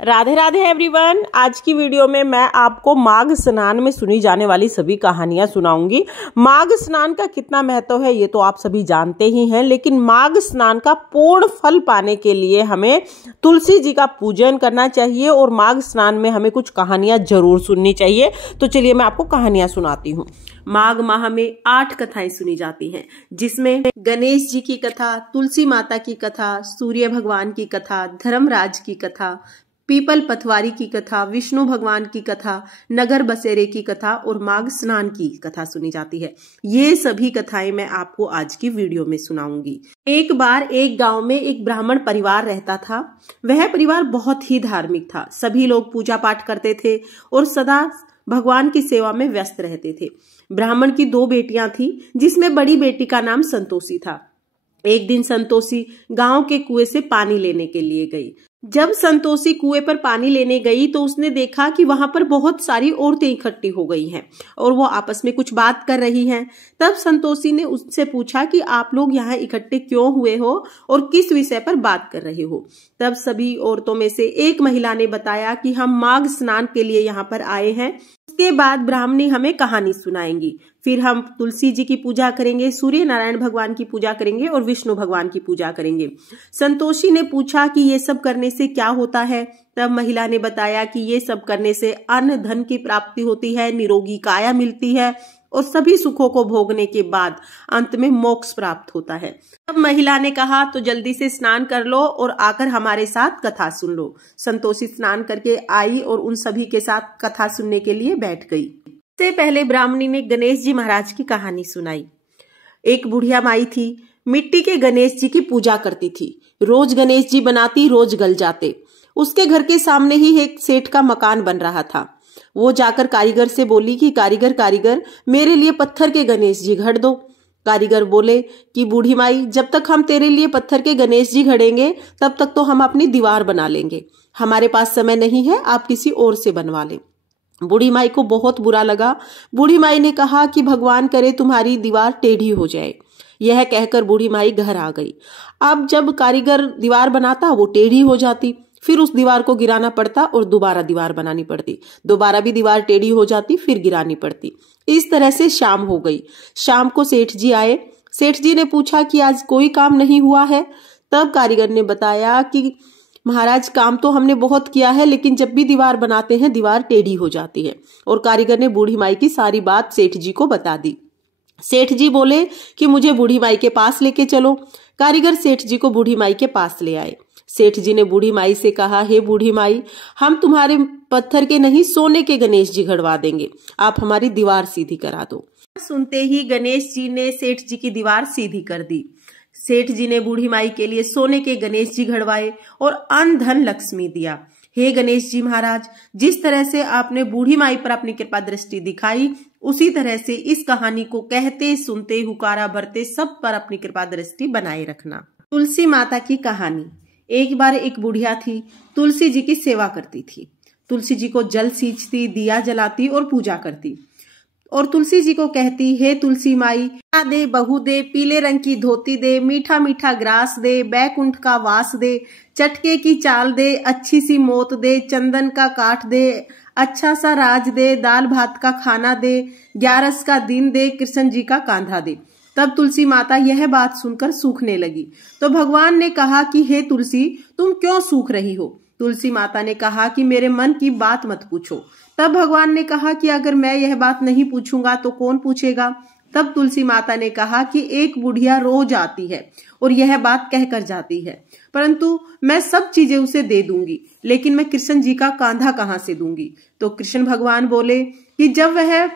Radhe Radhe everyone. आज की video में मैं आपको माघ स्नान में सुनी जाने वाली सभी कहानियां सुनाऊंगी। माघ स्नान का कितना महत्व है ये तो आप सभी जानते ही हैं, लेकिन माघ स्नान का पूर्ण फल पाने के लिए हमें तुलसी जी का पूजन करना चाहिए और माघ स्नान में हमें कुछ कहानियां जरूर सुननी चाहिए। तो चलिए मैं आपको कहानियां सुनाती हूँ। माघ माह में 8 कथाएं सुनी जाती हैं, जिसमें गणेश जी की कथा, तुलसी माता की कथा, सूर्य भगवान की कथा, धर्मराज की कथा, पीपल पथवारी की कथा, विष्णु भगवान की कथा, नगर बसेरे की कथा और माघ स्नान की कथा सुनी जाती है। ये सभी कथाएं मैं आपको आज की वीडियो में सुनाऊंगी। एक बार एक गांव में एक ब्राह्मण परिवार रहता था। वह परिवार बहुत ही धार्मिक था। सभी लोग पूजा पाठ करते थे और सदा भगवान की सेवा में व्यस्त रहते थे। ब्राह्मण की 2 बेटियां थी, जिसमें बड़ी बेटी का नाम संतोषी था। एक दिन संतोषी गांव के कुएं से पानी लेने के लिए गई। जब संतोषी कुएं पर पानी लेने गई तो उसने देखा कि वहां पर बहुत सारी औरतें इकट्ठी हो गई हैं और वो आपस में कुछ बात कर रही हैं। तब संतोषी ने उससे पूछा कि आप लोग यहाँ इकट्ठे क्यों हुए हो और किस विषय पर बात कर रहे हो। तब सभी औरतों में से एक महिला ने बताया कि हम माघ स्नान के लिए यहाँ पर आए हैं। उसके बाद ब्राह्मणी हमें कहानी सुनाएंगी। फिर हम तुलसी जी की पूजा करेंगे, सूर्य नारायण भगवान की पूजा करेंगे और विष्णु भगवान की पूजा करेंगे। संतोषी ने पूछा कि ये सब करने से क्या होता है। तब महिला ने बताया कि ये सब करने से अन्न धन की प्राप्ति होती है, निरोगी काया मिलती है और सभी सुखों को भोगने के बाद अंत में मोक्ष प्राप्त होता है। तब महिला ने कहा तो जल्दी से स्नान कर लो और आकर हमारे साथ कथा सुन लो। संतोषी स्नान करके आई और उन सभी के साथ कथा सुनने के लिए बैठ गई। इससे पहले ब्राह्मणी ने गणेश जी महाराज की कहानी सुनाई। एक बुढ़िया माई थी, मिट्टी के गणेश जी की पूजा करती थी। रोज गणेश जी बनाती, रोज गल जाते। उसके घर के सामने ही एक सेठ का मकान बन रहा था। वो जाकर कारीगर से बोली कि कारीगर मेरे लिए पत्थर के गणेश जी घड़ दो। कारीगर बोले कि बूढ़ी माई, जब तक हम तेरे लिए पत्थर के गणेश जी घड़ेंगे तब तक तो हम अपनी दीवार बना लेंगे। हमारे पास समय नहीं है, आप किसी और से बनवा लें। बूढ़ी माई को बहुत बुरा लगा। बूढ़ी माई ने कहा कि भगवान करे तुम्हारी दीवार टेढ़ी हो जाए। यह कहकर बूढ़ी माई घर आ गई। अब जब कारीगर दीवार बनाता वो टेढ़ी हो जाती, फिर उस दीवार को गिराना पड़ता और दोबारा दीवार बनानी पड़ती। दोबारा भी दीवार टेढ़ी हो जाती, फिर गिरानी पड़ती। इस तरह से शाम हो गई। शाम को सेठ जी आए। सेठ जी ने पूछा कि आज कोई काम नहीं हुआ है। तब कारीगर ने बताया कि महाराज, काम तो हमने बहुत किया है, लेकिन जब भी दीवार बनाते हैं दीवार टेढ़ी हो जाती है। और कारीगर ने बूढ़ी माई की सारी बात सेठ जी को बता दी। सेठ जी बोले कि मुझे बूढ़ी माई के पास लेके चलो। कारीगर सेठ जी को बूढ़ी माई के पास ले आए। सेठ जी ने बूढ़ी माई से कहा, हे बूढ़ी माई, हम तुम्हारे पत्थर के नहीं सोने के गणेश जी घड़वा देंगे, आप हमारी दीवार सीधी करा दो। सुनते ही गणेश जी ने सेठ जी की दीवार सीधी कर दी। सेठ जी ने बूढ़ी माई के लिए सोने के गणेश जी घड़वाए और अन्न धन लक्ष्मी दिया। हे गणेश जी महाराज, जिस तरह से आपने बूढ़ी माई पर अपनी कृपा दृष्टि दिखाई, उसी तरह से इस कहानी को कहते सुनते हुकारा भरते सब पर अपनी कृपा दृष्टि बनाए रखना। तुलसी माता की कहानी। एक बार एक बुढ़िया थी, तुलसी जी की सेवा करती थी। तुलसी जी को जल सींचती, दिया जलाती और पूजा करती और तुलसी जी को कहती, हे तुलसी माई, दे बहू दे, पीले रंग की धोती दे, मीठा मीठा ग्रास दे, बैकुंठ का वास दे, चटके की चाल दे, अच्छी सी मोत दे, चंदन का काठ दे, अच्छा सा राज दे, दाल भात का खाना दे, 11 का दिन दे, कृष्ण जी का कांधा दे। तब तुलसी माता यह बात सुनकर सूखने लगी। तो भगवान ने कहा कि हे तुलसी, तुम क्यों सूख रही हो। तुलसी माता ने कहा कि मेरे मन की बात मत पूछो। तब भगवान ने कहा कि अगर मैं यह बात नहीं पूछूंगा तो कौन पूछेगा। तब तुलसी माता ने कहा कि एक बुढ़िया रोज आती है और यह बात कहकर जाती है, परंतु मैं सब चीजें उसे दे दूंगी, लेकिन मैं कृष्ण जी का कांधा कहाँ से दूंगी। तो कृष्ण भगवान बोले कि जब वह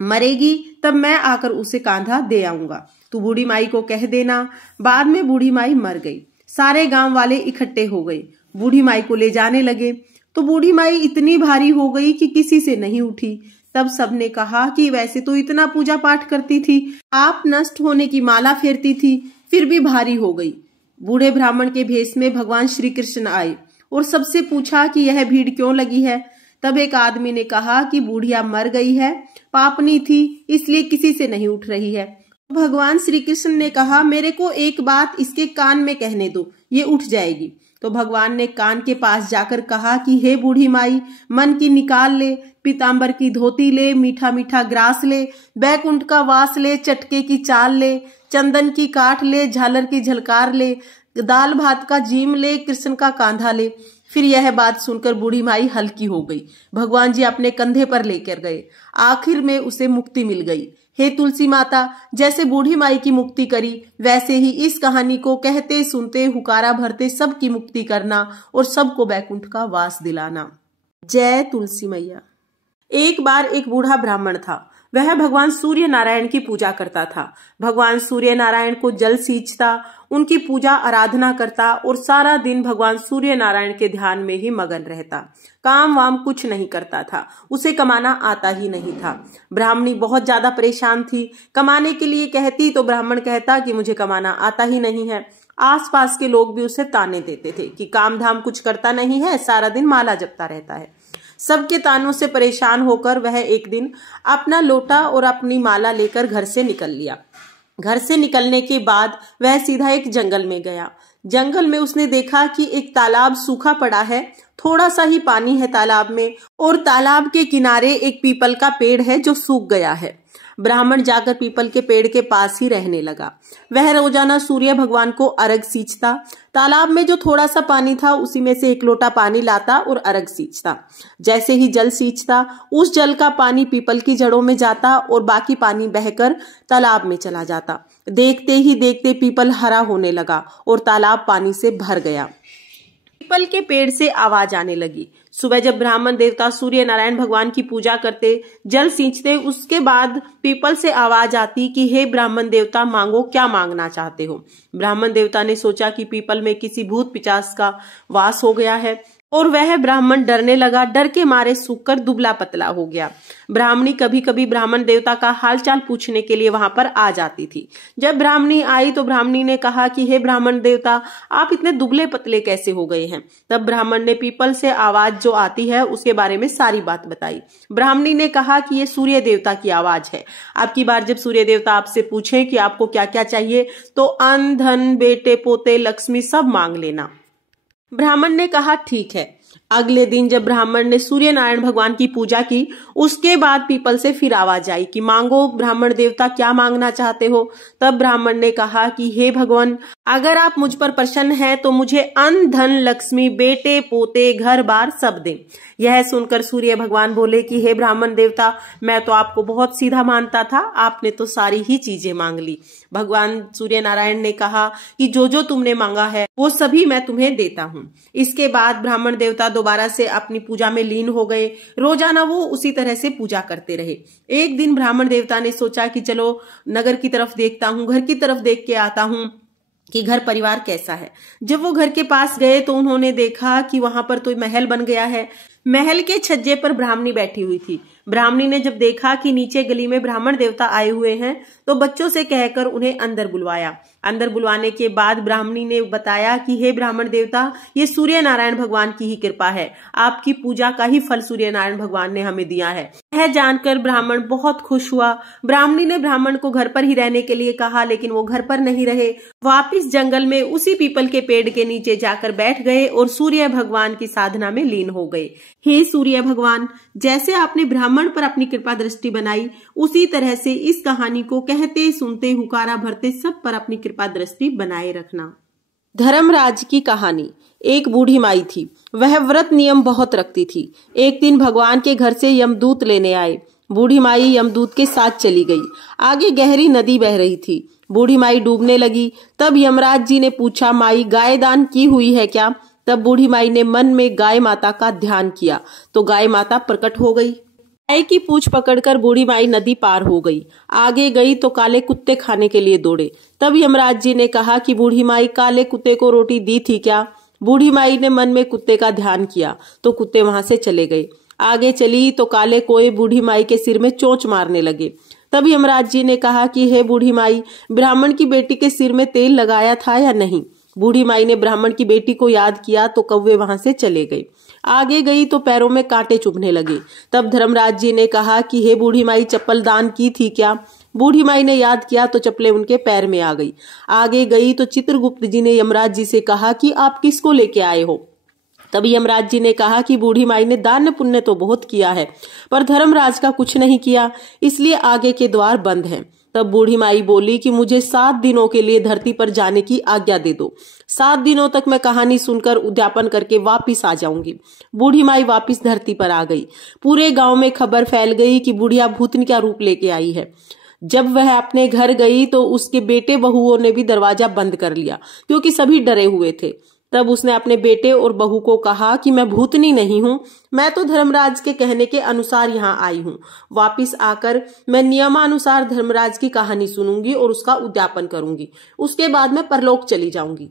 मरेगी तब मैं आकर उसे कांधा दे आऊंगा, तू बूढ़ी माई को कह देना। बाद में बूढ़ी माई मर गई। सारे गांव वाले इकट्ठे हो गए, बूढ़ी माई को ले जाने लगे। तो बूढ़ी माई इतनी भारी हो गई कि किसी से नहीं उठी। तब सबने कहा कि वैसे तो इतना पूजा पाठ करती थी, आप नष्ट होने की माला फेरती थी, फिर भी भारी हो गई। बूढ़े ब्राह्मण के भेष में भगवान श्री कृष्ण आए और सबसे पूछा कि यह भीड़ क्यों लगी है। तब एक आदमी ने कहा कि बूढ़िया मर गई है, पापनी थी, इसलिए किसी से नहीं उठ रही है। भगवान श्री कृष्ण ने कहा, मेरे को एक बात इसके कान में कहने दो, ये उठ जाएगी। तो भगवान ने कान के पास जाकर कहा कि हे बूढ़ी माई, मन की निकाल ले, पीताम्बर की धोती ले, मीठा मीठा ग्रास ले, बैकुंठ का वास ले, चटके की चाल ले, चंदन की काठ ले, झालर की झलकार ले, दाल भात का जीम ले, कृष्ण का कांधा ले। फिर यह बात सुनकर बूढ़ी माई हल्की हो गई। भगवान जी अपने कंधे पर लेकर गए। आखिर में उसे मुक्ति मिल गई। हे तुलसी माता, जैसे बूढ़ी माई की मुक्ति करी, वैसे ही इस कहानी को कहते सुनते हुकारा भरते सबकी मुक्ति करना और सबको बैकुंठ का वास दिलाना। जय तुलसी मैया। एक बार एक बूढ़ा ब्राह्मण था। वह भगवान सूर्य नारायण की पूजा करता था। भगवान सूर्य नारायण को जल सींचता, उनकी पूजा आराधना करता और सारा दिन भगवान सूर्य नारायण के ध्यान में ही मगन रहता। काम वाम कुछ नहीं करता था, उसे कमाना आता ही नहीं था। ब्राह्मणी बहुत ज्यादा परेशान थी। कमाने के लिए कहती तो ब्राह्मण कहता कि मुझे कमाना आता ही नहीं है। आसपास के लोग भी उसे ताने देते थे कि काम धाम कुछ करता नहीं है, सारा दिन माला जपता रहता है। सबके तानों से परेशान होकर वह एक दिन अपना लोटा और अपनी माला लेकर घर से निकल लिया। घर से निकलने के बाद वह सीधा एक जंगल में गया। जंगल में उसने देखा कि एक तालाब सूखा पड़ा है, थोड़ा सा ही पानी है तालाब में और तालाब के किनारे एक पीपल का पेड़ है जो सूख गया है। ब्राह्मण जाकर पीपल के पेड़ के पास ही रहने लगा। वह रोजाना सूर्य भगवान को अर्घ सींचता। तालाब में जो थोड़ा सा पानी था उसी में से एक लोटा पानी लाता और अर्घ सींचता। जैसे ही जल सींचता, उस जल का पानी पीपल की जड़ों में जाता और बाकी पानी बहकर तालाब में चला जाता। देखते ही देखते पीपल हरा होने लगा और तालाब पानी से भर गया। पीपल के पेड़ से आवाज आने लगी। सुबह जब ब्राह्मण देवता सूर्य नारायण भगवान की पूजा करते, जल सींचते, उसके बाद पीपल से आवाज आती कि हे ब्राह्मण देवता, मांगो, क्या मांगना चाहते हो। ब्राह्मण देवता ने सोचा कि पीपल में किसी भूत पिशाच का वास हो गया है और वह ब्राह्मण डरने लगा। डर के मारे सूखकर दुबला पतला हो गया। ब्राह्मणी कभी कभी ब्राह्मण देवता का हालचाल पूछने के लिए वहां पर आ जाती थी। जब ब्राह्मणी आई तो ब्राह्मणी ने कहा कि हे ब्राह्मण देवता, आप इतने दुबले पतले कैसे हो गए हैं। तब ब्राह्मण ने पीपल से आवाज जो आती है उसके बारे में सारी बात बताई। ब्राह्मणी ने कहा कि ये सूर्य देवता की आवाज है। आपकी बार जब सूर्य देवता आपसे पूछे कि आपको क्या क्या चाहिए तो अन्न, धन, बेटे, पोते, लक्ष्मी सब मांग लेना। ब्राह्मण ने कहा ठीक है। अगले दिन जब ब्राह्मण ने सूर्य नारायण भगवान की पूजा की, उसके बाद पीपल से फिर आवाज आई कि मांगो ब्राह्मण देवता, क्या मांगना चाहते हो। तब ब्राह्मण ने कहा कि हे भगवान, अगर आप मुझ पर प्रसन्न हैं तो मुझे अन्न, धन, लक्ष्मी, बेटे, पोते, घर बार सब दें। यह सुनकर सूर्य भगवान बोले कि हे ब्राह्मण देवता, मैं तो आपको बहुत सीधा मानता था, आपने तो सारी ही चीजें मांग ली। भगवान सूर्य नारायण ने कहा कि जो जो तुमने मांगा है वो सभी मैं तुम्हें देता हूँ। इसके बाद ब्राह्मण देवता दोबारा से अपनी पूजा में लीन हो गए। रोजाना वो उसी तरह से पूजा करते रहे। एक दिन ब्राह्मण देवता ने सोचा कि चलो नगर की तरफ देखता हूँ, घर की तरफ देख के आता हूँ कि घर परिवार कैसा है। जब वो घर के पास गए तो उन्होंने देखा कि वहां पर तो महल बन गया है। महल के छज्जे पर ब्राह्मणी बैठी हुई थी। ब्राह्मणी ने जब देखा कि नीचे गली में ब्राह्मण देवता आए हुए हैं तो बच्चों से कहकर उन्हें अंदर बुलवाया। अंदर बुलवाने के बाद ब्राह्मणी ने बताया कि हे ब्राह्मण देवता, ये सूर्य नारायण भगवान की ही कृपा है, आपकी पूजा का ही फल सूर्य नारायण भगवान ने हमें दिया है। यह जानकर ब्राह्मण बहुत खुश हुआ। ब्राह्मणी ने ब्राह्मण को घर पर ही रहने के लिए कहा, लेकिन वो घर पर नहीं रहे। वापिस जंगल में उसी पीपल के पेड़ के नीचे जाकर बैठ गए और सूर्य भगवान की साधना में लीन हो गए। हे सूर्य भगवान, जैसे आपने ब्राह्मण पर अपनी कृपा दृष्टि बनाई, उसी तरह से इस कहानी को कहते सुनते हुकारा भरते सब पर अपनी कृपा दृष्टि बनाए रखना। धर्मराज की कहानी। एक बूढ़ी माई थी। वह व्रत नियम बहुत रखती थी। एक दिन भगवान के घर से यमदूत लेने आए। बूढ़ी माई यमदूत के साथ चली गई। आगे गहरी नदी बह रही थी। बूढ़ी माई डूबने लगी। तब यमराज जी ने पूछा, माई, गाय दान की हुई है क्या। तब बूढ़ी माई ने मन में गाय माता का ध्यान किया तो गाय माता प्रकट हो गई। गाय की पूंछ पकड़कर बूढ़ी माई नदी पार हो गई। आगे गई तो काले कुत्ते खाने के लिए दौड़े। तब यमराज जी ने कहा कि बूढ़ी माई, काले कुत्ते को रोटी दी थी क्या। बूढ़ी माई ने मन में कुत्ते का ध्यान किया तो कुत्ते वहां से चले गए। आगे चली तो काले कोए बूढ़ी माई के सिर में चोंच मारने लगे। तब यमराज जी ने कहा कि हे बूढ़ी माई, ब्राह्मण की बेटी के सिर में तेल लगाया था या नहीं। बूढ़ी माई ने ब्राह्मण की बेटी को याद किया तो कौवे वहां से चले गए। आगे गई तो पैरों में कांटे चुभने लगे। तब धर्मराज जी ने कहा कि हे बूढ़ी माई, चप्पल दान की थी क्या। बूढ़ी माई ने याद किया तो चप्पलें उनके पैर में आ गई। आगे गई तो चित्रगुप्त जी ने यमराज जी से कहा कि आप किसको लेके आए हो। तभी यमराज जी ने कहा कि बूढ़ी माई ने दान पुण्य तो बहुत किया है, पर धर्मराज का कुछ नहीं किया, इसलिए आगे के द्वार बंद हैं। तब बूढ़ी माई बोली कि मुझे 7 दिनों के लिए धरती पर जाने की आज्ञा दे दो। 7 दिनों तक मैं कहानी सुनकर उद्यापन करके वापिस आ जाऊंगी। बूढ़ी माई वापिस धरती पर आ गई। पूरे गांव में खबर फैल गई कि बुढ़िया भूतनी का रूप लेके आई है। जब वह अपने घर गई तो उसके बेटे बहुओं ने भी दरवाजा बंद कर लिया, क्योंकि सभी डरे हुए थे। तब उसने अपने बेटे और बहू को कहा कि मैं भूतनी नहीं हूँ, मैं तो धर्मराज के कहने के अनुसार यहाँ आई हूँ। वापिस आकर मैं नियमानुसार धर्मराज की कहानी सुनूंगी और उसका उद्यापन करूंगी। उसके बाद मैं परलोक चली जाऊंगी।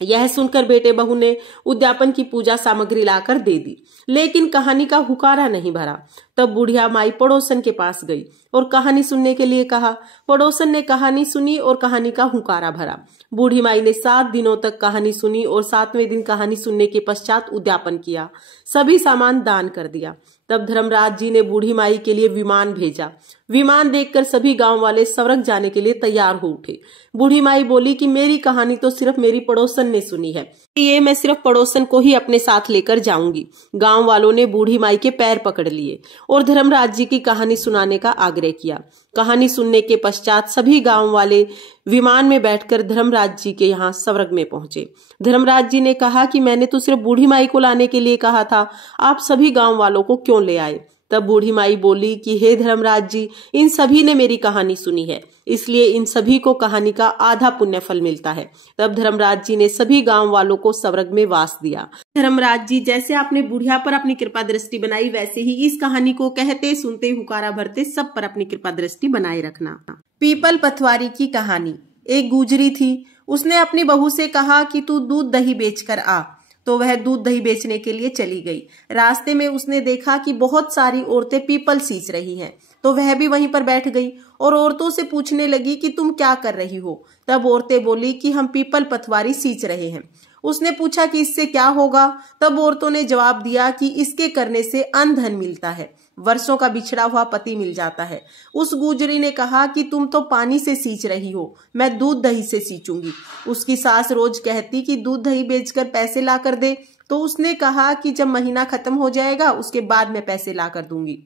यह सुनकर बेटे बहू ने उद्यापन की पूजा सामग्री लाकर दे दी, लेकिन कहानी का हुकारा नहीं भरा। तब बुढ़िया माई पड़ोसन के पास गई और कहानी सुनने के लिए कहा। पड़ोसन ने कहानी सुनी और कहानी का हुकारा भरा। बूढ़ी माई ने 7 दिनों तक कहानी सुनी और 7वें दिन कहानी सुनने के पश्चात उद्यापन किया। सभी सामान दान कर दिया। तब धर्मराज जी ने बूढ़ी माई के लिए विमान भेजा। विमान देखकर सभी गांव वाले स्वर्ग जाने के लिए तैयार हो उठे। बूढ़ी माई बोली कि मेरी कहानी तो सिर्फ मेरी पड़ोसन ने सुनी है, ये मैं सिर्फ पड़ोसन को ही अपने साथ लेकर जाऊंगी। गांव वालों ने बूढ़ी माई के पैर पकड़ लिए और धर्मराज जी की कहानी सुनाने का आग्रह किया। कहानी सुनने के पश्चात सभी गांव वाले विमान में बैठकर धर्मराज जी के यहाँ स्वर्ग में पहुंचे। धर्मराज जी ने कहा कि मैंने तो सिर्फ बूढ़ी माई को लाने के लिए कहा था, आप सभी गांव वालों को क्यों ले आए। तब बूढ़ी माई बोली कि हे धर्मराज जी, इन सभी ने मेरी कहानी सुनी है, इसलिए इन सभी को कहानी का आधा पुण्य फल मिलता है। तब धर्मराज जी ने सभी गांव वालों को स्वर्ग में वास दिया। धर्मराज जी, जैसे आपने बुढ़िया पर अपनी कृपा दृष्टि बनाई, वैसे ही इस कहानी को कहते सुनते हुकारा भरते सब पर अपनी कृपा दृष्टि बनाए रखना। पीपल पथवारी की कहानी। एक गुजरी थी, उसने अपनी बहू से कहा कि तू दूध दही बेचकर आ। तो वह दूध दही बेचने के लिए चली गई। रास्ते में उसने देखा कि बहुत सारी औरतें पीपल सींच रही हैं, तो वह भी वहीं पर बैठ गई और औरतों से पूछने लगी कि तुम क्या कर रही हो। तब औरतें बोली कि हम पीपल पथवारी सींच रहे हैं। उसने पूछा कि इससे क्या होगा। तब औरतों ने जवाब दिया कि इसके करने से अन्न धन मिलता है, वर्षों का बिछड़ा हुआ पति मिल जाता है। उस गुजरी ने कहा कि तुम तो पानी से सींच रही हो, मैं दूध दही से सींचूंगी। उसकी सास रोज कहती कि दूध दही बेचकर पैसे ला कर दे, तो उसने कहा कि जब महीना खत्म हो जाएगा उसके बाद मैं पैसे ला कर दूंगी।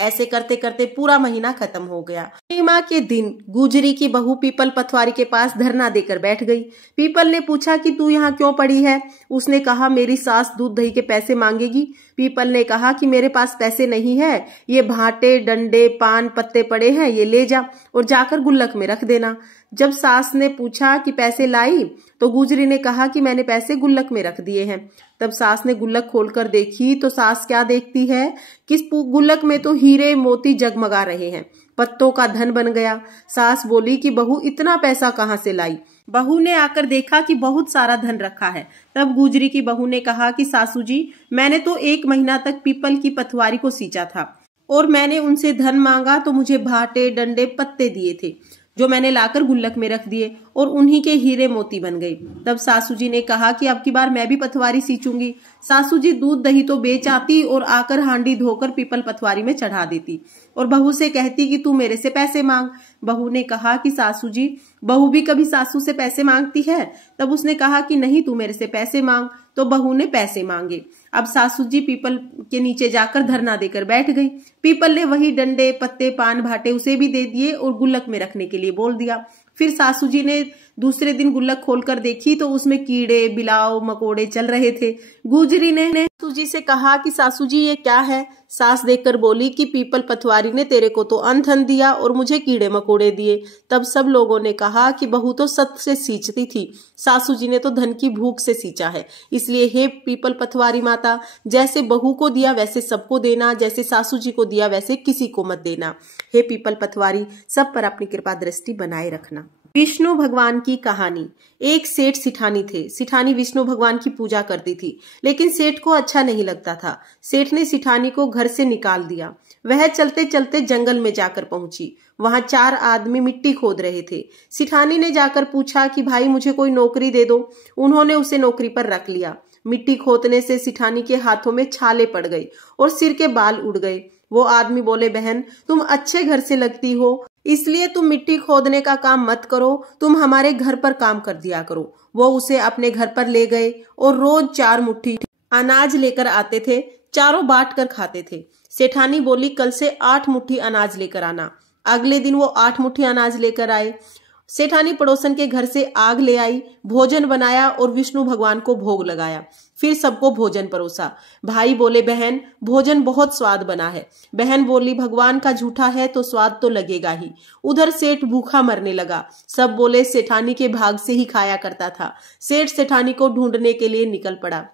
ऐसे करते करते पूरा महीना खत्म हो गया। पूर्णिमा के दिन गुजरी की बहू पीपल पथवारी के पास धरना देकर बैठ गई। पीपल ने पूछा कि तू यहाँ क्यों पड़ी है। उसने कहा मेरी सास दूध दही के पैसे मांगेगी। पीपल ने कहा कि मेरे पास पैसे नहीं है, ये भाटे डंडे पान पत्ते पड़े हैं, ये ले जा और जाकर गुल्लक में रख देना। जब सास ने पूछा कि पैसे लाई, तो गुजरी ने कहा कि मैंने पैसे गुल्लक में रख दिए हैं। तब सास ने गुल्लक खोलकर देखी तो सास क्या देखती है कि गुल्लक में तो हीरे मोती जगमगा रहे हैं, पत्तों का धन बन गया। सास बोली कि बहू इतना पैसा कहाँ से लाई। बहू ने आकर देखा कि बहुत सारा धन रखा है। तब गुजरी की बहू ने कहा कि सासू जी, मैंने तो 1 महीना तक पीपल की पथवारी को सींचा था और मैंने उनसे धन मांगा तो मुझे भाटे डंडे पत्ते दिए थे, जो मैंने लाकर गुल्लक में रख दिए और उन्हीं के हीरे मोती बन गए। तब सासू जी ने कहा कि अब की बार मैं भी पथवारी सींचूंगी। सासू जी दूध दही तो बेच आती और आकर हांडी धोकर पीपल पथवारी में चढ़ा देती और बहू से कहती कि तू मेरे से पैसे मांग। बहू ने कहा कि सासू जी, बहू भी कभी सासू से पैसे मांगती है। तब उसने कहा कि नहीं, तू मेरे से पैसे मांग। तो बहू ने पैसे मांगे। अब सासू जी पीपल के नीचे जाकर धरना देकर बैठ गई। पीपल ने वही डंडे पत्ते पान भाटे उसे भी दे दिए और गुल्लक में रखने के लिए बोल दिया। फिर सासू जी ने दूसरे दिन गुल्लक खोलकर देखी तो उसमें कीड़े बिलाव मकोड़े चल रहे थे। गुजरी ने सासू जी से कहा कि सासू जी ये क्या है। सास देखकर बोली कि पीपल पथवारी ने तेरे को तो अन्न धन दिया और मुझे कीड़े मकोड़े दिए। तब सब लोगों ने कहा कि बहू तो सत से सींचती थी, सासू जी ने तो धन की भूख से सींचा है। इसलिए हे पीपल पथवारी माता, जैसे बहू को दिया वैसे सबको देना, जैसे सासू जी को दिया वैसे किसी को मत देना। हे पीपल पथवारी, सब पर अपनी कृपा दृष्टि बनाए रखना। विष्णु भगवान की कहानी। एक सेठ सिठानी थे। सिठानी विष्णु भगवान की पूजा करती थी, लेकिन सेठ को अच्छा नहीं लगता था। सेठ ने सिठानी को घर से निकाल दिया। वह चलते चलते जंगल में जाकर पहुंची। वहां 4 आदमी मिट्टी खोद रहे थे। सिठानी ने जाकर पूछा कि भाई मुझे कोई नौकरी दे दो। उन्होंने उसे नौकरी पर रख लिया। मिट्टी खोदने से सिठानी के हाथों में छाले पड़ गई और सिर के बाल उड़ गए। वो आदमी बोले, बहन तुम अच्छे घर से लगती हो, इसलिए तुम मिट्टी खोदने का काम मत करो, तुम हमारे घर पर काम कर दिया करो। वो उसे अपने घर पर ले गए और रोज 4 मुट्ठी अनाज लेकर आते थे, चारों बांट कर खाते थे। सेठानी बोली, कल से 8 मुट्ठी अनाज लेकर आना। अगले दिन वो 8 मुट्ठी अनाज लेकर आए। सेठानी पड़ोसन के घर से आग ले आई, भोजन बनाया और विष्णु भगवान को भोग लगाया। फिर सबको भोजन परोसा। भाई बोले, बहन भोजन बहुत स्वाद बना है। बहन बोली, भगवान का झूठा है तो स्वाद तो लगेगा ही। उधर सेठ भूखा मरने लगा। सब बोले सेठानी के भाग से ही खाया करता था। सेठ सेठानी को ढूंढने के लिए निकल पड़ा।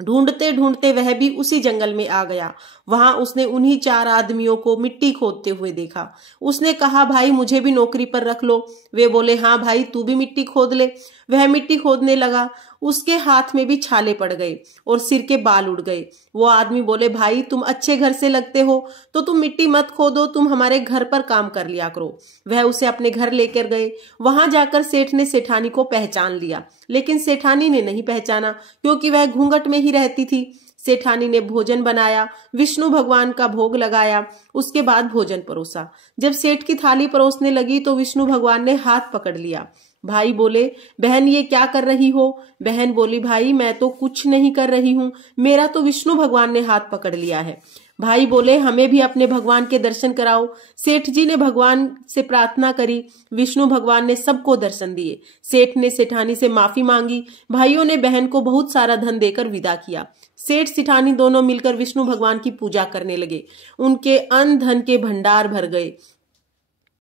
ढूंढते ढूंढते वह भी उसी जंगल में आ गया। वहां उसने उन्हीं 4 आदमियों को मिट्टी खोदते हुए देखा। उसने कहा, भाई मुझे भी नौकरी पर रख लो। वे बोले, हाँ भाई तू भी मिट्टी खोद ले। वह मिट्टी खोदने लगा। उसके हाथ में भी छाले पड़ गए और सिर के बाल उड़ गए। वो आदमी बोले, भाई तुम अच्छे घर से लगते हो तो तुम मिट्टी मत खोदो, तुम हमारे घर पर काम कर लिया करो। वह उसे अपने घर लेकर गए। वहां जाकर सेठ ने सेठानी को पहचान लिया, लेकिन सेठानी ने नहीं पहचाना क्योंकि वह घूंघट में ही रहती थी। सेठानी ने भोजन बनाया, विष्णु भगवान का भोग लगाया, उसके बाद भोजन परोसा। जब सेठ की थाली परोसने लगी तो विष्णु भगवान ने हाथ पकड़ लिया। भाई बोले, बहन ये क्या कर रही हो? बहन बोली, भाई मैं तो कुछ नहीं कर रही हूँ, मेरा तो विष्णु भगवान ने हाथ पकड़ लिया है। भाई बोले, हमें भी अपने भगवान के दर्शन कराओ। सेठ जी ने भगवान से प्रार्थना करी। विष्णु भगवान ने सबको दर्शन दिए। सेठ ने सेठानी से माफी मांगी। भाइयों ने बहन को बहुत सारा धन देकर विदा किया। सेठ सेठानी दोनों मिलकर विष्णु भगवान की पूजा करने लगे। उनके अन्न धन के भंडार भर गए।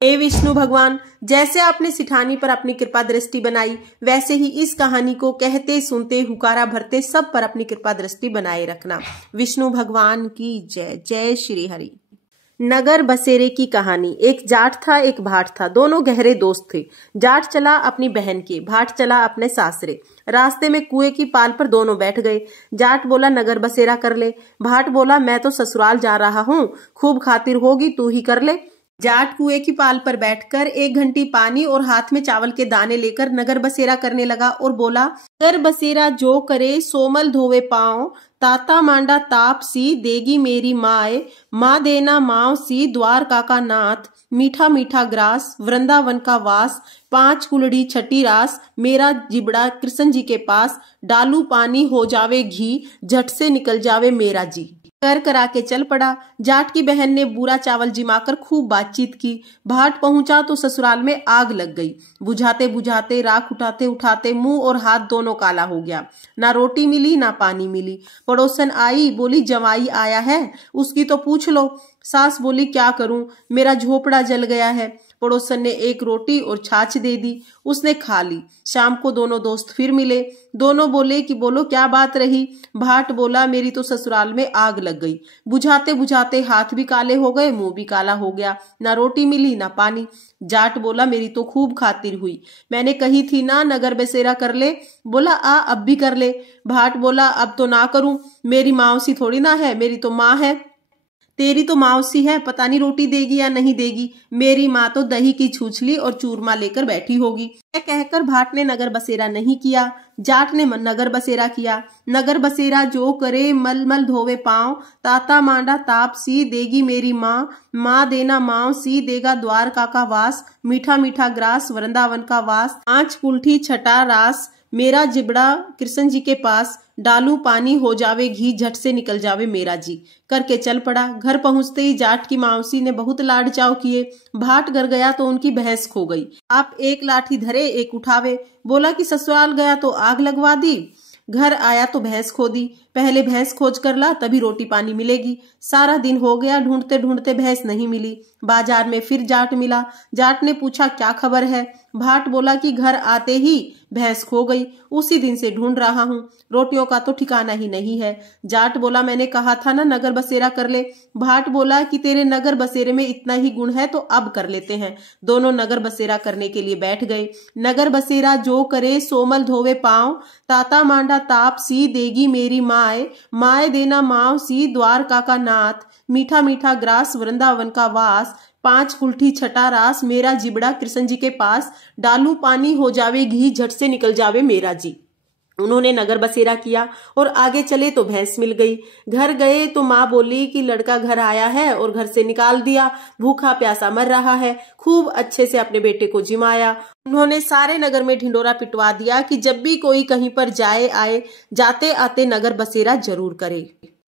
हे विष्णु भगवान, जैसे आपने सेठानी पर अपनी कृपा दृष्टि बनाई, वैसे ही इस कहानी को कहते सुनते हुकारा भरते सब पर अपनी कृपा दृष्टि बनाए रखना। विष्णु भगवान की जय। जय श्री हरि। नगर बसेरे की कहानी। एक जाट था, एक भाट था, दोनों गहरे दोस्त थे। जाट चला अपनी बहन के, भाट चला अपने सासरे। रास्ते में कुएं की पाल पर दोनों बैठ गए। जाट बोला, नगर बसेरा कर ले। भाट बोला, मैं तो ससुराल जा रहा हूँ, खूब खातिर होगी, तू ही कर ले। जाट कुएं की पाल पर बैठकर 1 घंटी पानी और हाथ में चावल के दाने लेकर नगर बसेरा करने लगा और बोला, नगर बसेरा जो करे सोमल धोवे पाँव, ताता मांडा ताप सी देगी मेरी माए, माँ देना माँव सी द्वार काका नाथ, मीठा मीठा ग्रास वृंदावन का वास, 5 कुलड़ी छठी रास, मेरा जिबड़ा कृष्ण जी के पास, डालू पानी हो जावे घी, झट से निकल जावे मेरा जी। कर करा के चल पड़ा। जाट की बहन ने बुरा चावल जिमाकर खूब बातचीत की। भाट पहुंचा तो ससुराल में आग लग गई। बुझाते बुझाते, राख उठाते उठाते मुंह और हाथ दोनों काला हो गया। ना रोटी मिली ना पानी मिली। पड़ोसन आई, बोली, जवाई आया है, उसकी तो पूछ लो। सास बोली, क्या करूं, मेरा झोपड़ा जल गया है। पड़ोसन ने 1 रोटी और छाछ दे दी, उसने खा ली। शाम को दोनों दोस्त फिर मिले। दोनों बोले कि बोलो क्या बात रही। भाट बोला, मेरी तो ससुराल में आग लग गई। बुझाते बुझाते हाथ भी काले हो गए, मुंह भी काला हो गया, ना रोटी मिली ना पानी। जाट बोला, मेरी तो खूब खातिर हुई, मैंने कही थी ना नगर बसेरा कर ले। बोला, आ अब भी कर ले। भाट बोला, अब तो ना करूं, मेरी मौसी थोड़ी ना है, मेरी तो माँ है। तेरी तो मौसी है, पता नहीं रोटी देगी या नहीं देगी, मेरी माँ तो दही की छूछली और चूरमा लेकर बैठी होगी। यह कहकर भाट ने नगर बसेरा नहीं किया, जाट ने नगर बसेरा किया। नगर बसेरा जो करे मल मल धोवे पाँव, ताता मांडा ताप सी देगी मेरी माँ, माँ देना माँव सी देगा द्वार काका वास, मीठा मीठा ग्रास वृंदावन का वास, 5 कुल्ठी छठा रास, मेरा जिबड़ा कृष्ण जी के पास, डालू पानी हो जावे घी, झट से निकल जावे मेरा जी। करके चल पड़ा। घर पहुंचते ही जाट की मौसी ने बहुत लाड चाव किए। भाट घर गया तो उनकी भैंस खो गई। आप 1 लाठी धरे 1 उठावे। बोला कि ससुराल गया तो आग लगवा दी, घर आया तो भैंस खो दी। पहले भैंस खोज कर ला, तभी रोटी पानी मिलेगी। सारा दिन हो गया, ढूंढते ढूंढते भैंस नहीं मिली। बाजार में फिर जाट मिला। जाट ने पूछा, क्या खबर है? भाट बोला कि घर आते ही भैंस खो गई, उसी दिन से ढूंढ रहा हूँ, रोटियों का तो ठिकाना ही नहीं है। जाट बोला, मैंने कहा था ना नगर बसेरा कर ले। भाट बोला कि तेरे नगर बसेरे में इतना ही गुण है तो अब कर लेते हैं। दोनों नगर बसेरा करने के लिए बैठ गए। नगर बसेरा जो करे सोमल धोवे पाँव, ताता मांडा ताप सी देगी मेरी माए, माए देना माँव सी द्वार काका नाथ, मीठा मीठा ग्रास वृंदावन का वास, 5 कुल्ठी छठा रास, मेरा जिबड़ा कृष्ण जी के पास, डालू पानी हो जावे घी, झट से निकल जावे मेरा जी। उन्होंने नगर बसेरा किया और आगे चले तो भैंस मिल गई। घर गए तो माँ बोली कि लड़का घर आया है और घर से निकाल दिया, भूखा प्यासा मर रहा है। खूब अच्छे से अपने बेटे को जिमाया। उन्होंने सारे नगर में ढिंडोरा पिटवा दिया कि जब भी कोई कहीं पर जाए आए, जाते आते नगर बसेरा जरूर करे।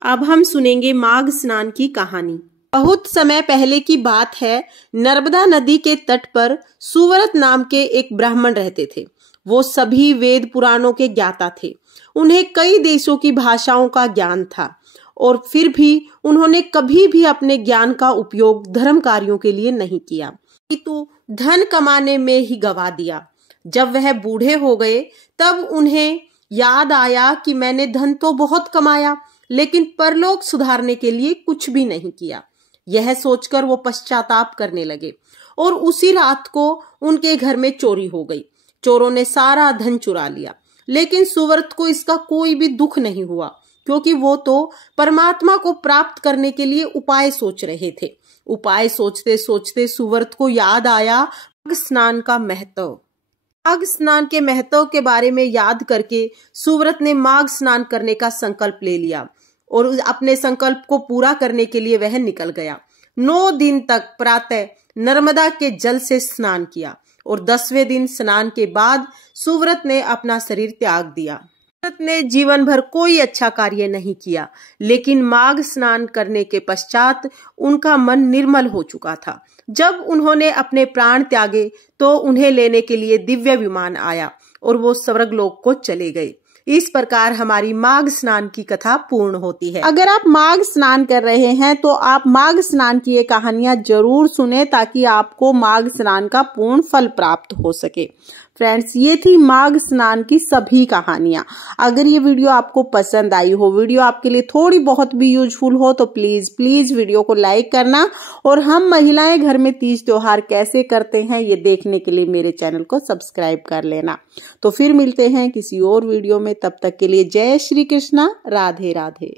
अब हम सुनेंगे माघ स्नान की कहानी। बहुत समय पहले की बात है। नर्मदा नदी के तट पर सुव्रत नाम के एक ब्राह्मण रहते थे। वो सभी वेद पुराणों के ज्ञाता थे। उन्हें कई देशों की भाषाओं का ज्ञान था और फिर भी उन्होंने कभी भी अपने ज्ञान का उपयोग धर्म कार्यों के लिए नहीं किया, किंतु धन कमाने में ही गवा दिया। जब वह बूढ़े हो गए तब उन्हें याद आया कि मैंने धन तो बहुत कमाया, लेकिन परलोक सुधारने के लिए कुछ भी नहीं किया। यह सोचकर वो पश्चाताप करने लगे और उसी रात को उनके घर में चोरी हो गई। चोरों ने सारा धन चुरा लिया, लेकिन सुव्रत को इसका कोई भी दुख नहीं हुआ, क्योंकि वो तो परमात्मा को प्राप्त करने के लिए उपाय सोच रहे थे। उपाय सोचते सोचते सुव्रत को याद आया माघ स्नान का महत्व। माघ स्नान के महत्व के बारे में याद करके सुव्रत ने माघ स्नान करने का संकल्प ले लिया और अपने संकल्प को पूरा करने के लिए वह निकल गया। 9 दिन तक प्रातः नर्मदा के जल से स्नान किया और 10वें दिन स्नान के बाद सुव्रत ने अपना शरीर त्याग दिया। सुव्रत ने जीवन भर कोई अच्छा कार्य नहीं किया, लेकिन माघ स्नान करने के पश्चात उनका मन निर्मल हो चुका था। जब उन्होंने अपने प्राण त्यागे तो उन्हें लेने के लिए दिव्य विमान आया और वो स्वर्गलोक को चले गए। इस प्रकार हमारी माघ स्नान की कथा पूर्ण होती है। अगर आप माघ स्नान कर रहे हैं तो आप माघ स्नान की ये कहानियां जरूर सुने, ताकि आपको माघ स्नान का पूर्ण फल प्राप्त हो सके। फ्रेंड्स, ये थी माघ स्नान की सभी कहानियां। अगर ये वीडियो आपको पसंद आई हो, वीडियो आपके लिए थोड़ी बहुत भी यूजफुल हो, तो प्लीज प्लीज वीडियो को लाइक करना और हम महिलाएं घर में तीज त्योहार कैसे करते हैं ये देखने के लिए मेरे चैनल को सब्सक्राइब कर लेना। तो फिर मिलते हैं किसी और वीडियो में, तब तक के लिए जय श्री कृष्णा, राधे राधे।